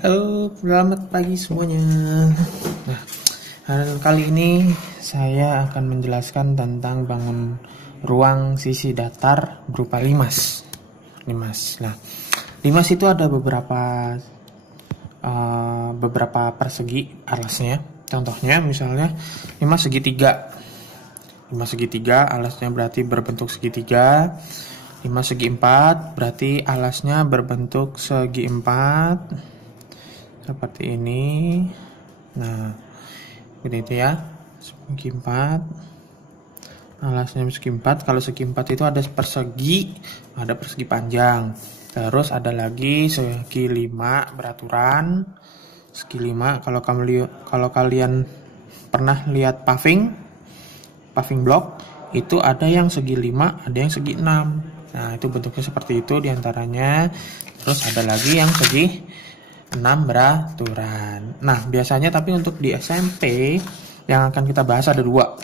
Halo, selamat pagi semuanya. Nah, kali ini saya akan menjelaskan tentang bangun ruang sisi datar berupa limas. Nah, limas itu ada beberapa persegi alasnya. Contohnya, misalnya limas segitiga. Limas segitiga alasnya berarti berbentuk segitiga. 5 segi 4 berarti alasnya berbentuk segi 4 seperti ini. Nah, begitu ya, segi 4 alasnya segi 4. Kalau segi 4 itu ada persegi panjang, terus ada lagi segi 5 beraturan. Segi 5 kalau kalian pernah lihat paving block, itu ada yang segi 5, ada yang segi 6. Nah, itu bentuknya seperti itu diantaranya. Terus ada lagi yang segi 6 beraturan. Nah, biasanya tapi untuk di SMP yang akan kita bahas ada 2.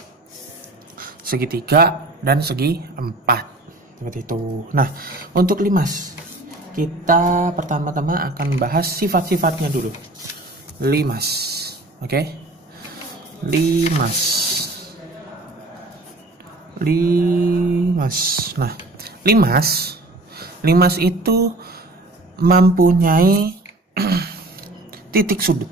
Segitiga dan segi 4. Seperti itu. Nah, untuk limas, kita pertama-tama akan bahas sifat-sifatnya dulu. Limas. Oke? Limas. Nah, limas itu mempunyai titik sudut.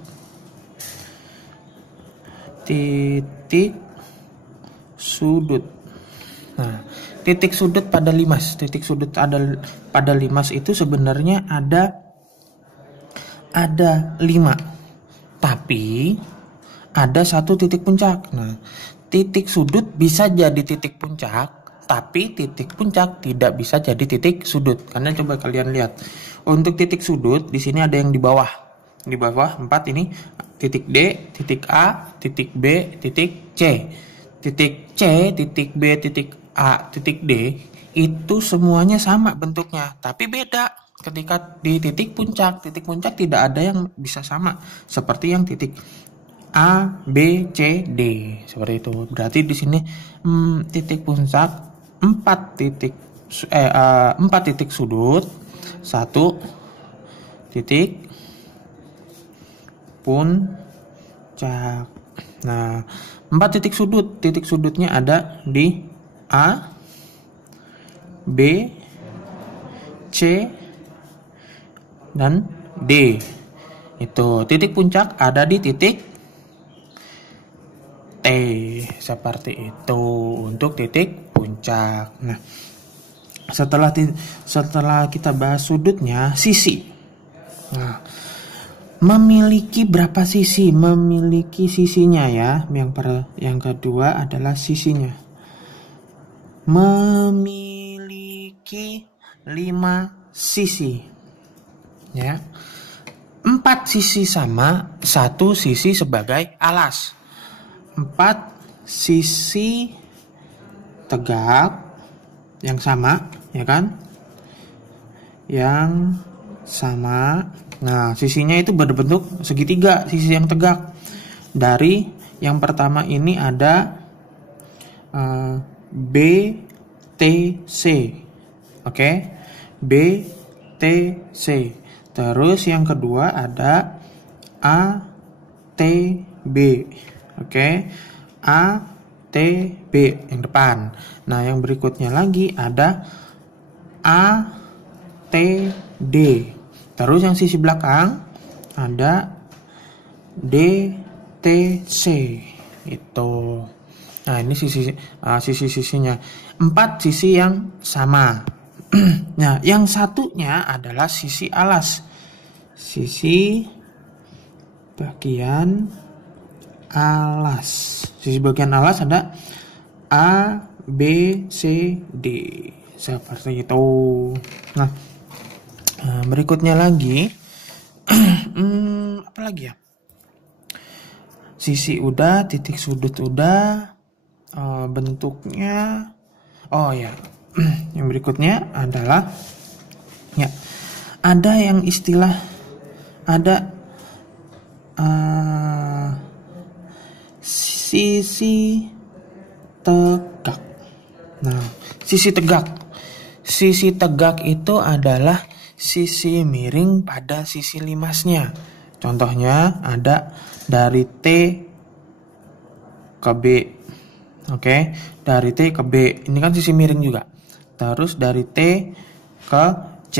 Nah, titik sudut pada limas. Pada limas itu sebenarnya ada 5. Tapi ada satu titik puncak. Nah, titik sudut bisa jadi titik puncak, tapi titik puncak tidak bisa jadi titik sudut. Karena coba kalian lihat, untuk titik sudut di sini ada yang di bawah. Di bawah 4 ini titik D, titik A, titik B, titik C. Titik C, titik B, titik A, titik D itu semuanya sama bentuknya, tapi beda ketika di titik puncak. Titik puncak tidak ada yang bisa sama seperti yang titik A, B, C, D seperti itu. Berarti di sini titik puncak 4 titik sudut, 1 titik puncak. Nah, 4 titik sudut. Titik sudutnya ada di A, B, C, dan D. Itu titik puncak ada di titik T, seperti itu untuk titik puncak. Nah, setelah kita bahas sudutnya, sisi. Nah, memiliki berapa sisi? Memiliki sisinya ya. Yang kedua adalah sisinya. Memiliki 5 sisi. Ya. 4 sisi sama, 1 sisi sebagai alas. 4 sisi tegak yang sama, ya kan? Yang sama. Nah, sisinya itu berbentuk segitiga, sisi yang tegak. Dari yang pertama ini ada BTC. Oke? BTC. Terus yang kedua ada ATB. Oke? ATB yang depan. Nah, yang berikutnya lagi ada ATD. Terus yang sisi belakang ada DTC. Itu. Nah, ini sisi-sisinya. 4 sisi yang sama. Nah, yang satunya adalah sisi alas. Sisi bagian alas. Sisi bagian alas ada A, B, C, D. Seperti itu. Nah, berikutnya lagi apa lagi ya? Sisi udah, titik sudut udah, bentuknya. Oh ya, yang berikutnya adalah ya, ada yang istilah ada sisi tegak. Nah, sisi tegak itu adalah sisi miring pada sisi limasnya. Contohnya ada dari T ke B. Oke, dari T ke B. Ini kan sisi miring juga. Terus dari T ke C.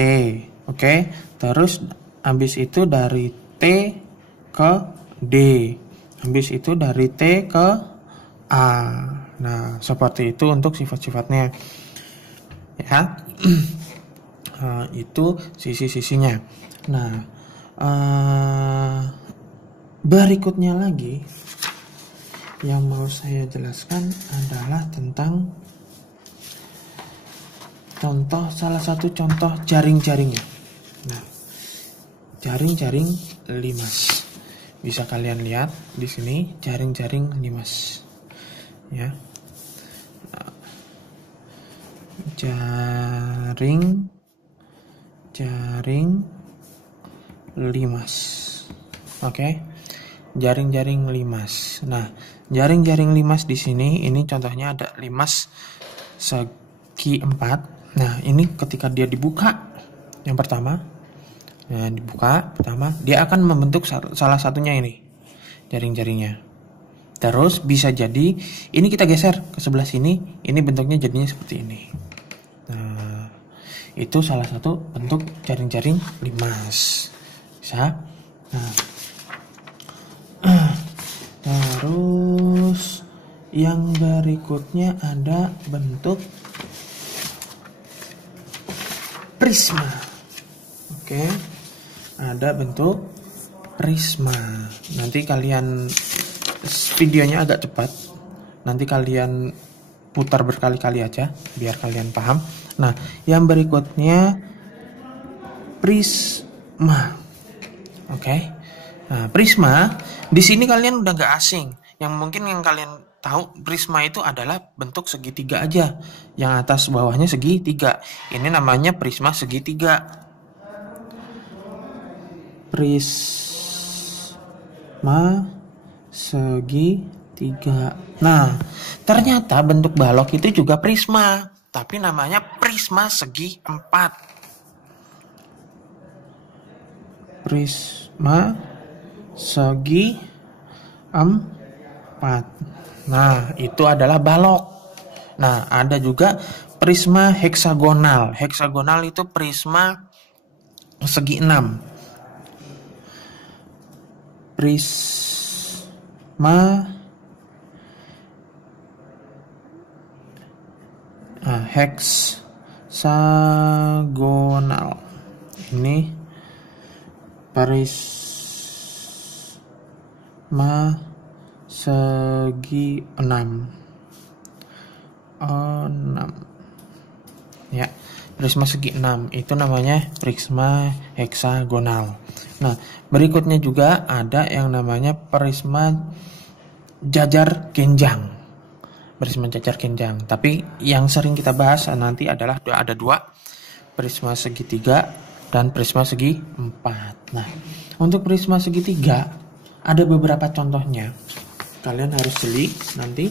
Oke, terus habis itu dari T ke D. Habis itu dari T ke A. Nah, seperti itu untuk sifat-sifatnya. Ya. Itu sisi-sisinya. Nah, berikutnya lagi yang mau saya jelaskan adalah tentang salah satu contoh jaring-jaringnya. Nah, jaring-jaring limas. Bisa kalian lihat di sini jaring-jaring limas. Ya. Jaring limas. Oke. Jaring-jaring limas. Nah, jaring-jaring limas di sini ini contohnya ada limas segi 4. Nah, ini ketika dia dibuka yang pertama, dia akan membentuk salah satunya ini jaring-jaringnya. Terus bisa jadi ini kita geser ke sebelah sini, ini bentuknya jadinya seperti ini. Nah, itu salah satu bentuk jaring-jaring limas. Bisa. Nah, terus yang berikutnya ada bentuk prisma. Oke. Ada bentuk prisma. Nanti kalian videonya agak cepat. Nanti kalian putar berkali-kali aja biar kalian paham. Nah, yang berikutnya prisma. Oke. Nah, prisma di sini kalian udah nggak asing. Yang mungkin yang kalian tahu prisma itu adalah bentuk segitiga aja. Yang atas bawahnya segitiga. Ini namanya prisma segitiga. Prisma segitiga. Nah, ternyata bentuk balok itu juga prisma, tapi namanya prisma segi 4. Prisma segi 4. Nah, itu adalah balok. Nah, ada juga prisma heksagonal. Heksagonal itu prisma segi 6. Prisma heksagonal. Ini prisma segi 6. Ya, prisma segi 6 itu namanya prisma heksagonal. Nah, berikutnya juga ada yang namanya prisma jajar genjang. Prisma jajar genjang. Tapi yang sering kita bahas nanti adalah ada 2, prisma segitiga dan prisma segi 4. Nah, untuk prisma segitiga ada beberapa contohnya. Kalian harus jeli nanti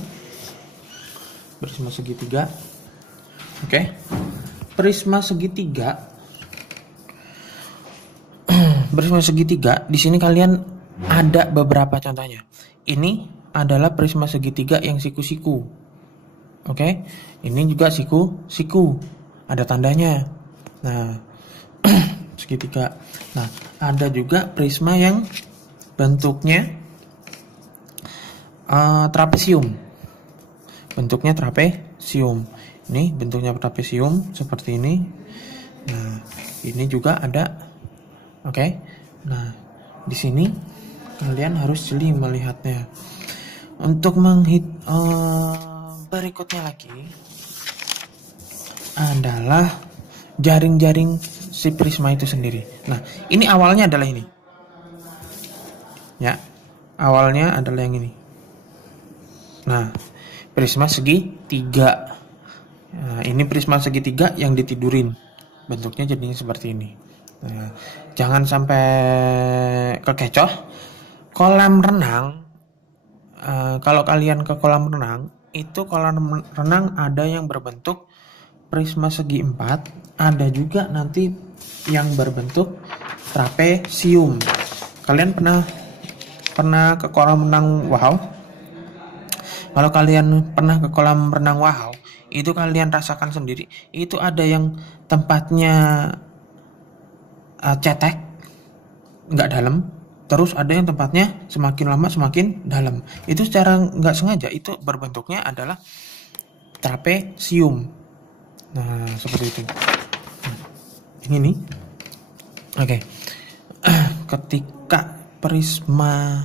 prisma segitiga. Oke. Prisma segitiga. Prisma segitiga di sini kalian ada beberapa contohnya. Ini adalah prisma segitiga yang siku-siku. Oke. Ini juga siku-siku. Ada tandanya. Nah, segitiga. Nah, ada juga prisma yang bentuknya trapesium. Bentuknya trapesium. Ini bentuknya trapesium seperti ini. Nah, ini juga ada. Oke. Nah, di sini kalian harus jeli melihatnya. Untuk berikutnya lagi adalah jaring-jaring si prisma itu sendiri. Nah, ini awalnya adalah ini. Ya, awalnya adalah yang ini. Nah, prisma segitiga. Nah, ini prisma segitiga yang ditidurin. Bentuknya jadinya seperti ini. Nah, jangan sampai kekecoh. Kolam renang, kalau kalian ke kolam renang, itu kolam renang ada yang berbentuk prisma segi 4, ada juga nanti yang berbentuk trapesium. Kalian pernah ke kolam renang Wahau? Kalau kalian pernah ke kolam renang Wahau, itu kalian rasakan sendiri, itu ada yang tempatnya cetek, nggak dalam, terus ada yang tempatnya semakin lama semakin dalam. Itu secara nggak sengaja itu berbentuknya adalah trapesium. Nah, seperti itu. Ini nih. Oke. Ketika prisma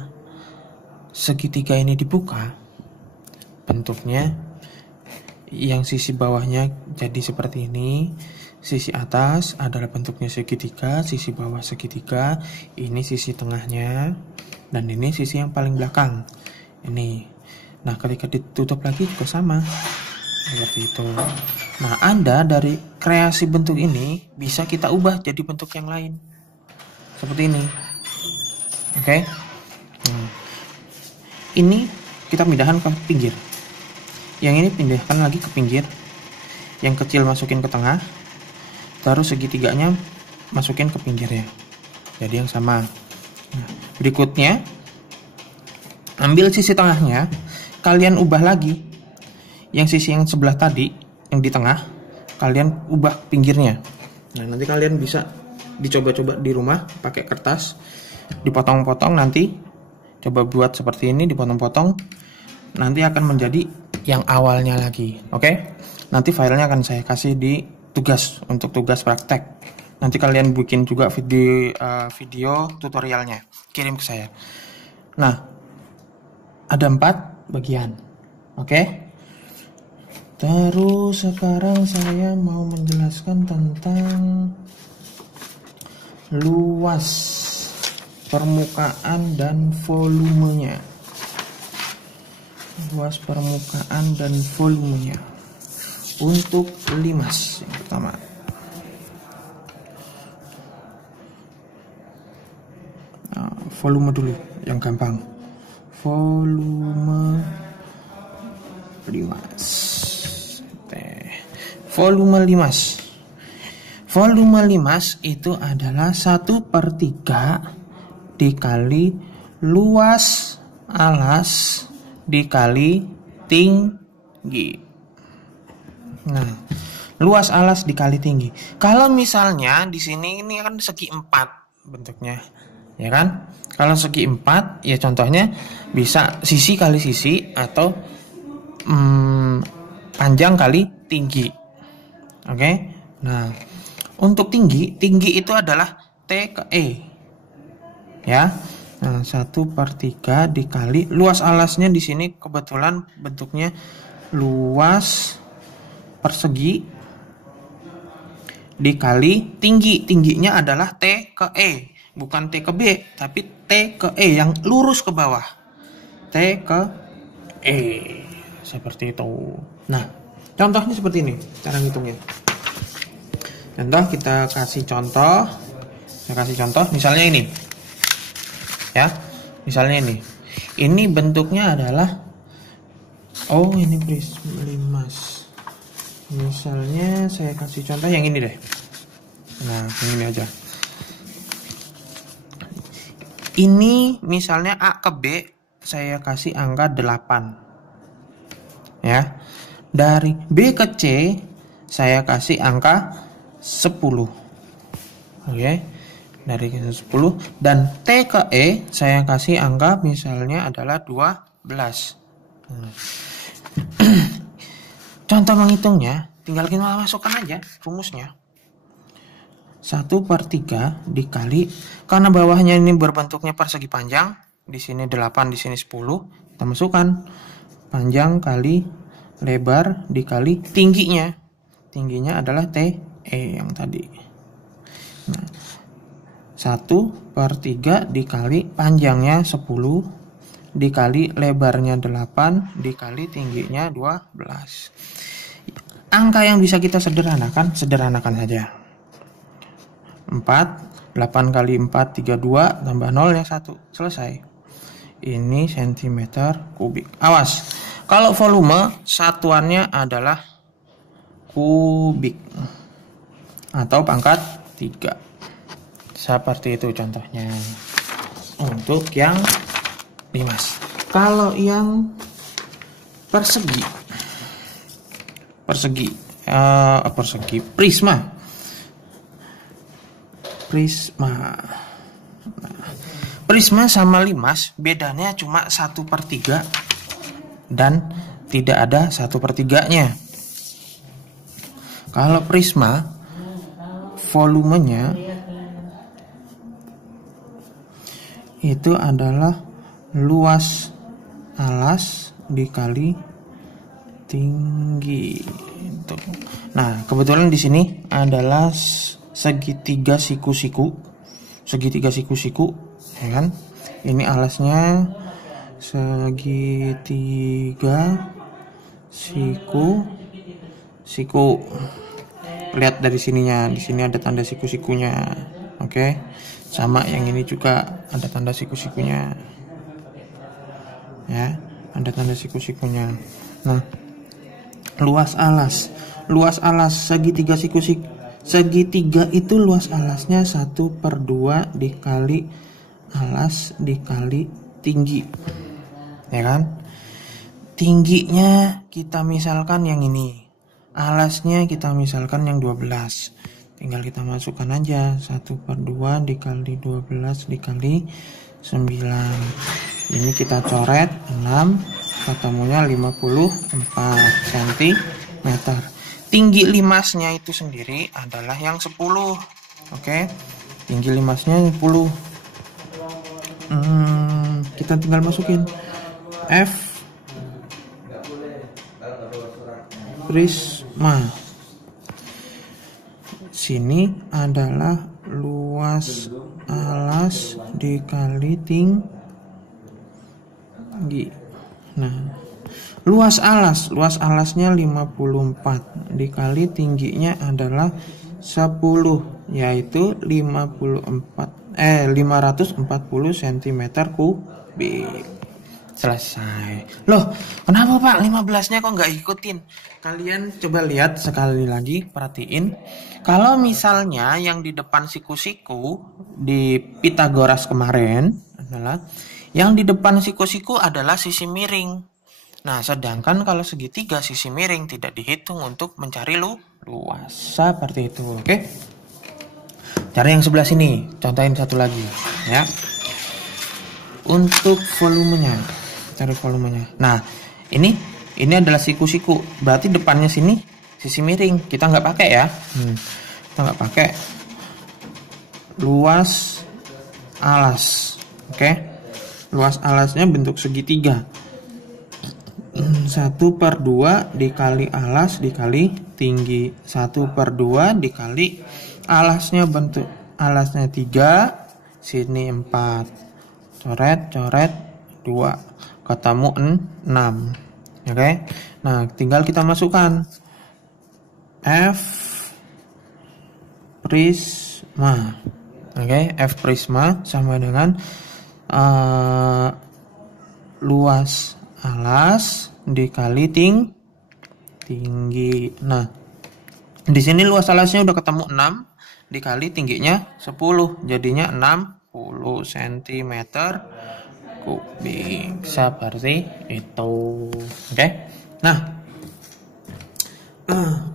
segitiga ini dibuka, bentuknya yang sisi bawahnya jadi seperti ini, sisi atas adalah bentuknya segitiga, sisi bawah segitiga, ini sisi tengahnya, dan ini sisi yang paling belakang ini. Nah, ketika ditutup lagi juga sama seperti itu. Nah, Anda dari kreasi bentuk ini bisa kita ubah jadi bentuk yang lain seperti ini. Oke. Ini kita pindahkan ke pinggir. Yang ini pindahkan lagi ke pinggir. Yang kecil masukin ke tengah. Terus segitiganya masukin ke pinggirnya. Jadi yang sama. Nah, berikutnya ambil sisi tengahnya, kalian ubah lagi. Yang sisi yang sebelah tadi, yang di tengah, kalian ubah pinggirnya. Nah, nanti kalian bisa dicoba-coba di rumah pakai kertas, dipotong-potong nanti. Coba buat seperti ini, dipotong-potong. Nanti akan menjadi yang awalnya lagi. Oke? Nanti filenya akan saya kasih di tugas untuk tugas praktek. Nanti kalian bikin juga video tutorialnya, kirim ke saya. Nah, ada 4 bagian. Oke? Terus sekarang saya mau menjelaskan tentang luas permukaan dan volumenya. Luas permukaan dan volumenya untuk limas yang pertama. Nah, volume dulu yang gampang. Volume limas. Volume limas. Volume limas itu adalah 1/3 dikali luas alas dikali tinggi. Nah, luas alas dikali tinggi. Kalau misalnya di sini ini kan segi 4 bentuknya, ya kan? Kalau segi 4, ya contohnya bisa sisi kali sisi atau panjang kali tinggi. Oke? Nah, untuk tinggi itu adalah T ke E. Ya. Nah, 1/3 dikali luas alasnya di sini kebetulan bentuknya luas persegi dikali tinggi. Tingginya adalah T ke E, bukan T ke B, tapi T ke E yang lurus ke bawah. T ke E. Seperti itu. Nah, contohnya seperti ini cara ngitungnya. Contoh, kita kasih contoh. Saya kasih contoh, misalnya ini. Ya, misalnya ini. Ini bentuknya adalah, oh ini prisma limas. Misalnya saya kasih contoh yang ini deh. Nah, yang ini aja. Ini misalnya A ke B, saya kasih angka 8. Ya. Dari B ke C, saya kasih angka 10. Oke. Dari 10. Dan T ke E, saya kasih angka misalnya adalah 12. Contoh menghitungnya, tinggal kita masukkan aja rumusnya. 1/3 dikali, karena bawahnya ini berbentuknya persegi panjang, di sini 8, di sini 10, kita masukkan panjang kali lebar dikali tingginya. Tingginya adalah TE yang tadi. Nah, 1/3 dikali panjangnya 10 dikali lebarnya 8 dikali tingginya 12. Angka yang bisa kita sederhanakan saja. 4, 8 kali 4, 32, tambah 0 yang 1. Selesai. Ini cm kubik. Awas, kalau volume satuannya adalah kubik atau pangkat 3. Seperti itu contohnya untuk yang limas. Kalau yang persegi prisma. Prisma sama limas bedanya cuma 1/3 dan tidak ada 1/3-nya. Kalau prisma volumenya itu adalah luas alas dikali tinggi. Nah, kebetulan di sini adalah segitiga siku-siku, ya kan? Ini alasnya segitiga siku. Lihat dari sininya, di sini ada tanda siku-sikunya. Oke. Sama yang ini juga ada tanda siku-sikunya. Ya, ada tanda siku-sikunya. Nah, luas alas segitiga segitiga itu luas alasnya 1/2 dikali alas dikali tinggi, ya kan? Tingginya kita misalkan yang ini, alasnya kita misalkan yang 12, tinggal kita masukkan aja 1/2 dikali 12 dikali 9. Ini kita coret 6, ketemunya 54 cm. Tinggi limasnya itu sendiri adalah yang 10. Oke. Tinggi limasnya 10. Kita tinggal masukin F prisma. Sini adalah luas alas dikali tinggi. Nah, luas alasnya 54 dikali tingginya adalah 10, yaitu 540 cm kubik. Selesai. Loh, kenapa Pak 15-nya kok nggak ikutin? Kalian coba lihat sekali lagi, perhatiin. Kalau misalnya yang di depan siku-siku di Pitagoras kemarin adalah yang di depan siku-siku adalah sisi miring. Nah, sedangkan kalau segitiga sisi miring tidak dihitung untuk mencari luas. Seperti itu, oke? Cara yang sebelah sini, contohin satu lagi, ya. Untuk volumenya, cari volumenya. Nah, ini adalah siku-siku, berarti depannya sini sisi miring. Kita nggak pakai ya, kita nggak pakai luas alas, oke? Luas alasnya bentuk segitiga. 1/2 dikali alas dikali tinggi. 1/2 dikali alasnya bentuk alasnya 3, sini 4. Coret 2, ketemu 6. Oke. Nah, tinggal kita masukkan F prisma. Oke, F prisma sama dengan luas alas dikali tinggi. Nah, di sini luas alasnya udah ketemu 6 dikali tingginya 10, jadinya 60 cm kubik. Seperti itu. Oke. Nah,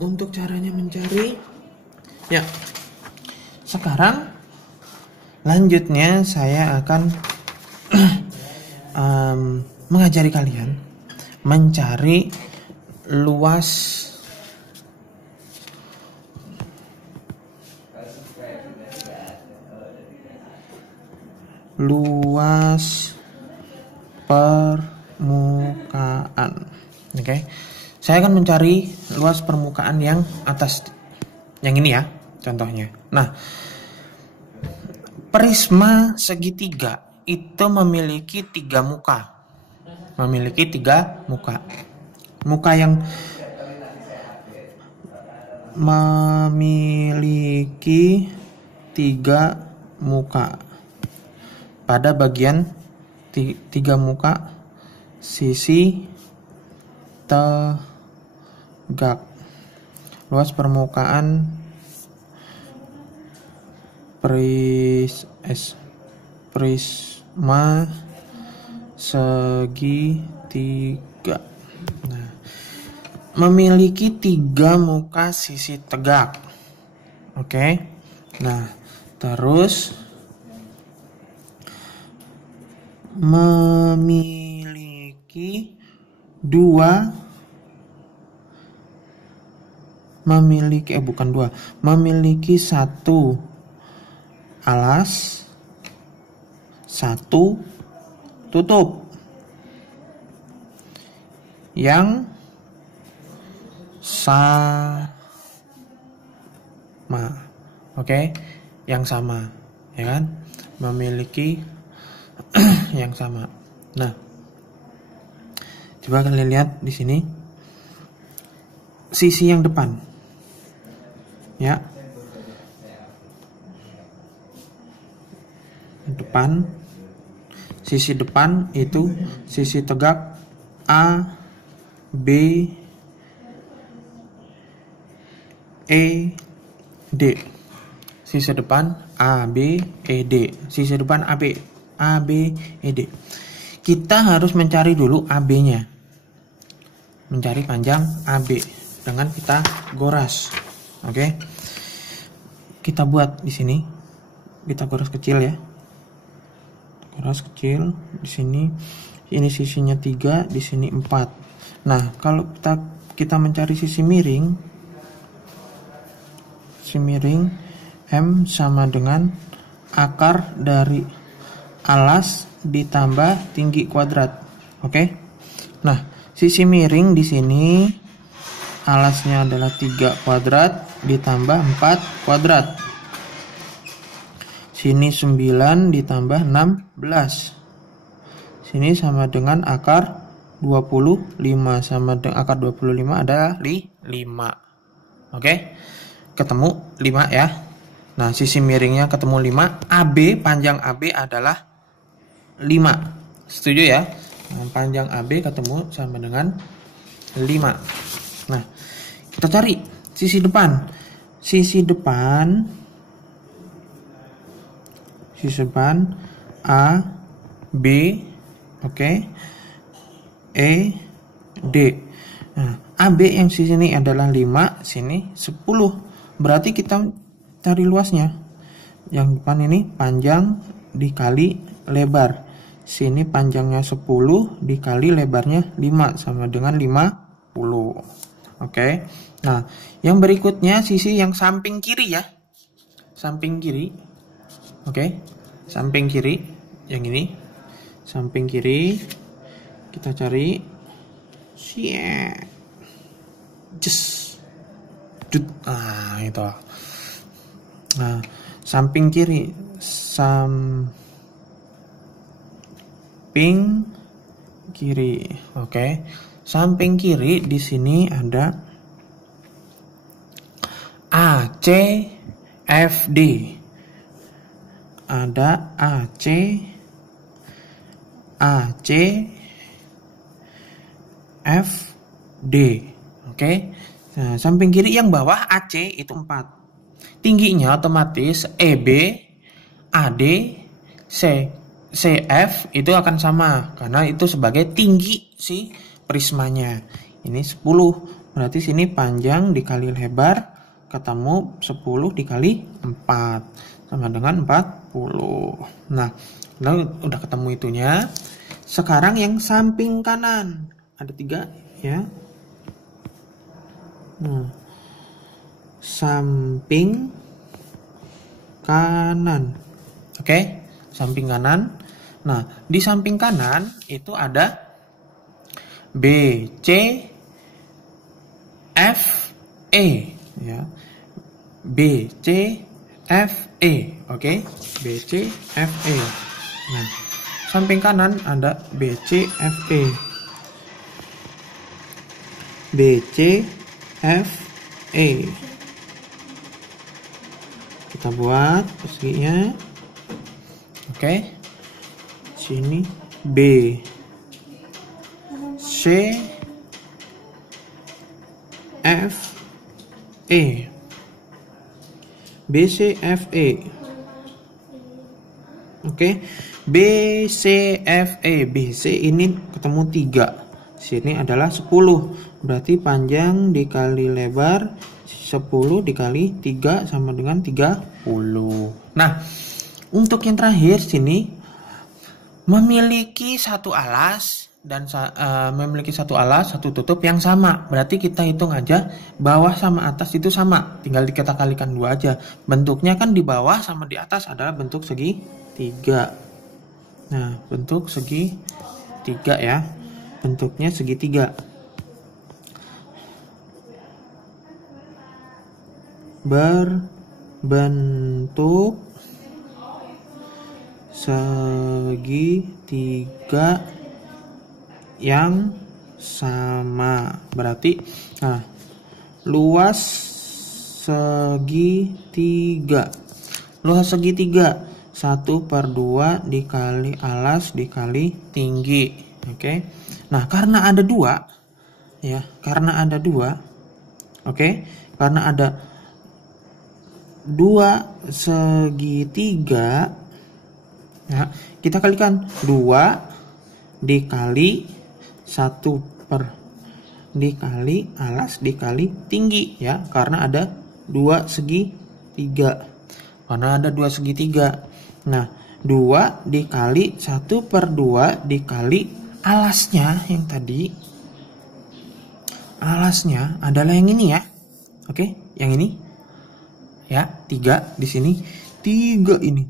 untuk caranya mencari, ya. Sekarang lanjutnya saya akan mengajari kalian mencari luas permukaan. Oke. Saya akan mencari luas permukaan yang atas. Yang ini ya, contohnya. Nah, prisma segitiga itu memiliki 3 muka. Muka yang memiliki 3 muka. Pada bagian 3 muka sisi tegak. luas permukaan prisma segitiga. Nah, memiliki 3 muka sisi tegak. Oke. Nah, terus memiliki satu alas, satu tutup yang sama. Oke, yang sama, ya kan? Memiliki yang sama. Nah, coba kalian lihat di sini sisi yang depan, ya, sisi depan itu sisi tegak A, B, E, D. Sisi depan A, B, E, D. Sisi depan A, B, E, D. Kita harus mencari dulu AB-nya. Mencari panjang AB dengan kita goras. Oke. Kita buat di sini. Kita goras kecil ya. Goras kecil di sini. Ini sisinya 3, di sini 4. Nah, kalau kita mencari sisi miring M sama dengan akar dari alas ditambah tinggi kuadrat. Oke. Nah, sisi miring di sini alasnya adalah 3 kuadrat ditambah 4 kuadrat. Sini 9 ditambah 16. Sini sama dengan akar 25, sama dengan akar 25 adalah 5. Oke. Ketemu 5 ya. Nah, sisi miringnya ketemu 5. AB, panjang AB adalah 5. Setuju ya? Nah, panjang AB ketemu sama dengan 5. Nah, kita cari sisi depan. Sisi depan A, B, oke, E, D. Nah, AB yang sini adalah 5, sini 10. Berarti kita cari luasnya. Yang depan ini panjang dikali lebar. Sini panjangnya 10 dikali lebarnya 5 sama dengan 50. Oke. Nah, yang berikutnya sisi yang samping kiri ya. Samping kiri. Oke. Samping kiri yang ini. Samping kiri kita cari itu. Nah, samping kiri, oke. Samping kiri di sini ada ACFD. Ada ACFD. Oke. Nah, samping kiri yang bawah AC itu 4. Tingginya otomatis EB, AD, CF itu akan sama karena itu sebagai tinggi si prismanya. Ini 10. Berarti sini panjang dikali lebar ketemu 10 dikali 4 sama dengan 40. Nah, udah ketemu itunya. Sekarang yang samping kanan ada 3 ya. Nah, samping kanan. Oke, samping kanan. Nah, di samping kanan itu ada BCFE ya. BCFE. Oke, BCFE. Nah, samping kanan ada BCFE. BCFE. Kita buat perseginya. Oke. Sini B. C F BCFE. Oke, BCFE. BC ini ketemu 3. Sini adalah 10. Berarti panjang dikali lebar 10 dikali 3 sama dengan 30. Nah, untuk yang terakhir sini memiliki satu alas dan satu tutup yang sama. Berarti kita hitung aja bawah sama atas itu sama. Tinggal kita kalikan 2 aja. Bentuknya kan di bawah sama di atas adalah bentuk segitiga. Nah, bentuk segitiga ya. Bentuknya segitiga. Berbentuk segitiga yang sama. Berarti luas segitiga. Luas segitiga 1/2 dikali alas dikali tinggi. Oke. Nah, karena ada 2 ya, karena ada 2. Oke. Karena ada 2 segitiga ya, kita kalikan 2 dikali 1 dikali alas dikali tinggi ya, karena ada 2 segitiga. Karena ada 2 segitiga. Nah, 2 dikali 1/2 dikali alasnya yang tadi. Alasnya adalah yang ini ya. Oke, yang ini. Ya, 3 di sini. 3 ini.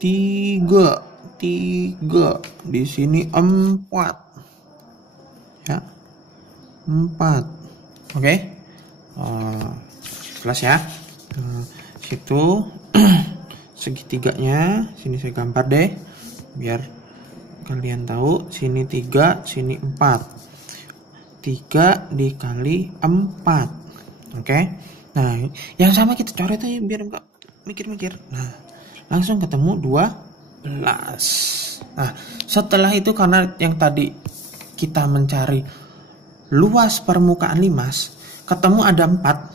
3 di sini 4 ya, 4. Oke. Jelas ya. Situ segitiganya sini saya gambar deh biar kalian tahu. Sini 3, sini 4. 3 dikali 4. Oke. Nah, yang sama kita coret aja biar enggak mikir-mikir. Nah, langsung ketemu 12. Nah, setelah itu karena yang tadi kita mencari luas permukaan limas, ketemu ada 4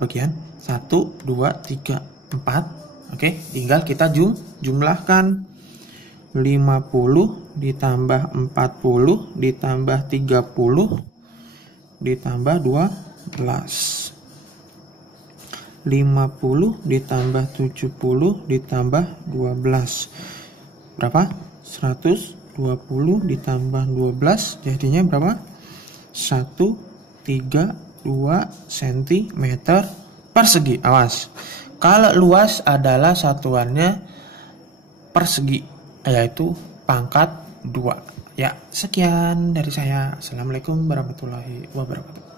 bagian. 1, 2, 3, 4. Oke, tinggal kita jumlahkan. 50 ditambah 40 ditambah 30 ditambah 12. 50 ditambah 70 ditambah 12. Berapa? 120 ditambah 12 jadinya berapa? 132 cm persegi. Awas. Kalau luas adalah satuannya persegi, yaitu pangkat 2. Ya, sekian dari saya. Assalamualaikum warahmatullahi wabarakatuh.